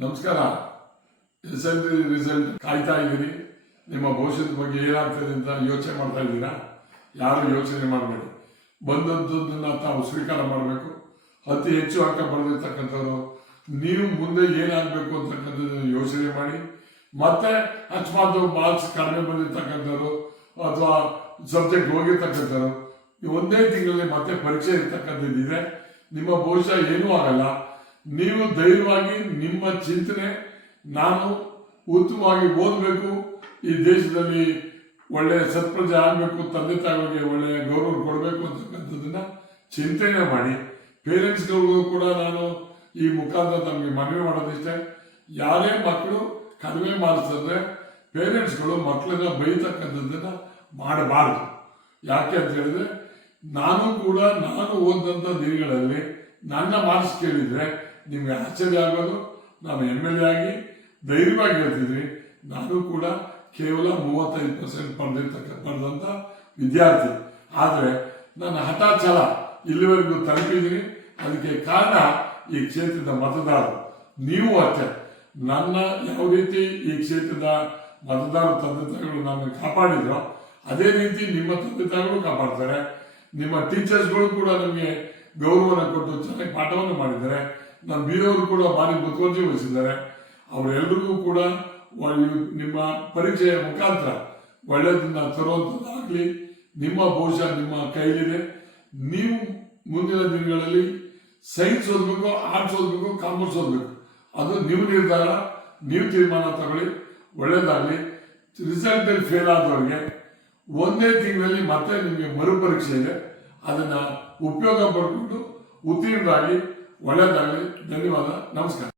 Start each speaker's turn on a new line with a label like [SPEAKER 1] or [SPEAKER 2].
[SPEAKER 1] ನಮಸ್ಕಾರ. S L result ಕಾಯ್ತಾ ಇದ್ದೀರಿ ನಿಮ್ಮ ಭವಿಷ್ಯದ ಬಗ್ಗೆ ಏನಾಗ್ತದೆ ಅಂತ ಯೋಚನೆ ಮಾಡ್ತಾ ಇದ್ದೀರಾ? ಯಾರು ಯೋಚನೆ ಮಾಡಬೇಡಿ. ಬಂದದ್ದನ್ನ ತಾವು ಸ್ವೀಕಾರ ಮಾಡಬೇಕು. ಅತಿ ಹೆಚ್ಚು ಅಂಕ ಬರೆದಿರ್ತಕ್ಕಂಥವ್ರು, ನೀವು ಮುಂದೆ ಏನಾಗಬೇಕು ಅಂತಕ್ಕಂಥದ್ದನ್ನು ಯೋಚನೆ ಮಾಡಿ. ಮತ್ತೆ ಅಕಸ್ಮಾತ್ ಮಾರ್ಕ್ಸ್ ಕಡಿಮೆ ಬಂದಿರ್ತಕ್ಕಂಥವ್ರು ಅಥವಾ ಸಬ್ಜೆಕ್ಟ್ ಹೋಗಿರ್ತಕ್ಕಂಥವ್ರು ಒಂದೇ ತಿಂಗಳಲ್ಲಿ ಮತ್ತೆ ಪರೀಕ್ಷೆ ಇರ್ತಕ್ಕಂಥದ್ದಿದೆ. ನಿಮ್ಮ ಭವಿಷ್ಯ ಏನೂ ಆಗಲ್ಲ. ನೀವು ಧೈರ್ಯವಾಗಿ ನಿಮ್ಮ ಚಿಂತನೆ ನಾನು ಉತ್ತಮವಾಗಿ ಓದಬೇಕು. ಈ ದೇಶದಲ್ಲಿ ಒಳ್ಳೆಯ ಸತ್ಪ್ರಜೆ ಆಗಬೇಕು, ತಂದೆ ತಾಯಿಗಳಿಗೆ ಒಳ್ಳೆಯ ಗೌರವ ಕೊಡಬೇಕು ಅಂತಕ್ಕಂಥದ್ದನ್ನ ಚಿಂತನೆ ಮಾಡಿ. ಪೇರೆಂಟ್ಸ್ಗಳಿಗೂ ಕೂಡ ನಾನು ಈ ಮುಖಾಂತರ ತಮಗೆ ಮನವಿ ಮಾಡೋದಿಷ್ಟೇ. ಯಾರೇ ಮಕ್ಕಳು ಕಡಿಮೆ ಮಾಡಿಸಿದ್ರೆ ಪೇರೆಂಟ್ಸ್ಗಳು ಮಕ್ಕಳನ್ನ ಬೈತಕ್ಕಂಥದ್ದನ್ನ ಮಾಡಬಾರದು. ಯಾಕೆ ಅಂತ ಹೇಳಿದ್ರೆ, ನಾನು ಕೂಡ ನಾನು ಓದಿದಂಥ ದಿನಗಳಲ್ಲಿ ನನ್ನ ಮಾರ್ಕ್ಸ್ ಕೇಳಿದ್ರೆ ನಿಮ್ಗೆ ಆಶ್ಚರ್ಯ ಆಗೋದು? ನಾನು ಎಂ ಎಲ್ ಎ ಆಗಿ ಧೈರ್ಯವಾಗಿ ಹೇಳ್ತಿದ್ವಿ. ನಾನು ಕೂಡ ಕೇವಲ ಮೂವತ್ತೈದು ಪರ್ಸೆಂಟ್ ಪಡೆದಿರ್ತಕ್ಕ ಪಡೆದಂಥ ವಿದ್ಯಾರ್ಥಿ. ಆದರೆ ನನ್ನ ಹಠಾಚಲ ಇಲ್ಲಿವರೆಗೂ ತಲುಪಿದ್ದೀನಿ. ಅದಕ್ಕೆ ಕಾರಣ ಈ ಕ್ಷೇತ್ರದ ಮತದಾರರು. ನೀವು ಅಷ್ಟೇ. ನನ್ನ ಯಾವ ರೀತಿ ಈ ಕ್ಷೇತ್ರದ ಮತದಾರ ತಂದೆ ತಾಯಿಗಳು ನನ್ನನ್ನು ಕಾಪಾಡಿದ್ರು, ಅದೇ ರೀತಿ ನಿಮ್ಮ ತಂದೆ ತಾಯಿಗಳು ಕಾಪಾಡ್ತಾರೆ. ನಿಮ್ಮ ಟೀಚರ್ಸ್ಗಳು ಕೂಡ ನಮಗೆ ಗೌರವನ ಕೊಟ್ಟು ಚೆನ್ನಾಗಿ ಪಾಠವನ್ನು ಮಾಡಿದ್ದಾರೆ. ನಮ್ಮ ಬೀರವರು ಕೂಡ ಭಾರಿ ಮುತುವರ್ಜಿ ವಹಿಸಿದ್ದಾರೆ. ಅವರೆಲ್ಲರಿಗೂ ಕೂಡ ನಿಮ್ಮ ಪರಿಚಯ ಮುಖಾಂತರ ಒಳ್ಳೆಯದನ್ನ ತರುವಂಥದ್ದಾಗಲಿ ನಿಮ್ಮ ಬಹುಶಃ ನಿಮ್ಮ ಕೈಲಿದೆ. ನೀವು ಮುಂದಿನ ದಿನಗಳಲ್ಲಿ ಸೈನ್ಸ್ ಓದಬೇಕು, ಆರ್ಟ್ಸ್ ಓದಬೇಕು, ಕಾಮರ್ಸ್ ಓದಬೇಕು. ಅದು ನೀವು ನಿರ್ಧಾರ, ನೀವು ತೀರ್ಮಾನ ತಗೊಳ್ಳಿ. ಒಳ್ಳೇದಾಗಲಿ. ರಿಸಲ್ಟಲ್ಲಿ ಫೇಲ್ ಆದವರಿಗೆ ಒಂದೇ ತಿಂಗಳಲ್ಲಿ ಮತ್ತೆ ನಿಮಗೆ ಮರುಪರೀಕ್ಷೆ ಇದೆ. ಅದನ್ನ ಉಪಯೋಗ ಪಡ್ಕೊಂಡು ಉತ್ತೀರ್ಣರಾಗಿ ಒಳ್ಳೇದಾಗಲಿ ಧನ್ಯವಾದ ನಮಸ್ಕಾರ.